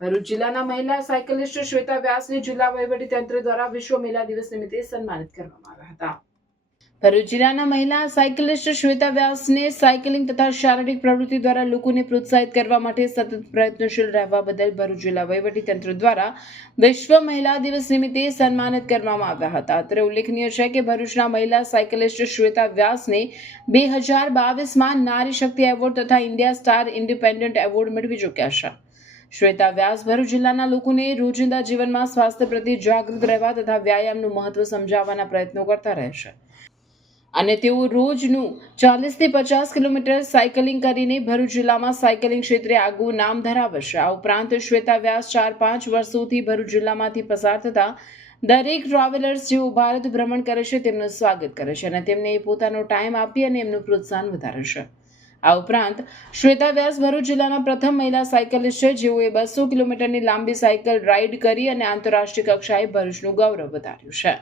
ભરૂચ જિલ્લાના મહિલા સાયકલિસ્ટ શ્વેતા વ્યાસને જિલ્લા વહીવટીતંત્ર દ્વારા વિશ્વ મહિલા દિવસ નિમિત્તે સન્માનિત કરવામાં આવ્યા હતા. ભરૂચ જિલ્લાના મહિલા સાયકલિસ્ટ શ્વેતા વ્યાસને સાયકલિંગ તથા શારીરિક પ્રવૃત્તિ દ્વારા લોકોને પ્રોત્સાહિત કરવા માટે સતત પ્રયત્નશીલ રહેવા બદલ ભરૂચ જિલ્લા વહીવટીતંત્ર દ્વારા વિશ્વ મહિલા દિવસ નિમિત્તે સન્માનિત કરવામાં આવ્યા હતા. અત્રે ઉલ્લેખનીય છે કે ભરૂચના મહિલા સાયકલિસ્ટ શ્વેતા વ્યાસને 2022માં નારી શક્તિ એવોર્ડ તથા ઇન્ડિયા સ્ટાર ઇન્ડિપેન્ડન્ટ એવોર્ડ મેળવી ચૂક્યા છે. શ્વેતા વ્યાસ ભરૂચ જિલ્લાના લોકોને રોજિંદા જીવનમાં સ્વાસ્થ્ય પ્રત્યે જાગૃત રહેવા તથા વ્યાયામનું મહત્વ સમજાવવાના પ્રયત્નો કરતા રહે છે અને તેઓ રોજનું 40 થી 50 કિલોમીટર સાયકલિંગ કરીને ભરૂચ જિલ્લામાં સાયકલિંગ ક્ષેત્રે આગવું નામ ધરાવે છે. આ ઉપરાંત શ્વેતા વ્યાસ 4-5 વર્ષોથી ભરૂચ જિલ્લામાંથી પસાર થતા દરેક ટ્રાવેલર્સ જેઓ ભારત ભ્રમણ કરે છે તેમનું સ્વાગત કરે છે અને તેમને પોતાનો ટાઈમ આપી અને એમનું પ્રોત્સાહન વધારે છે. આ ઉપરાંત શ્વેતા વ્યાસ ભરૂચ જિલ્લાના પ્રથમ મહિલા સાયકલિસ્ટ છે જેઓએ 200 કિલોમીટરની લાંબી સાયકલ રાઇડ કરી અને આંતરરાષ્ટ્રીય કક્ષાએ ભરૂચનું ગૌરવ વધાર્યું છે.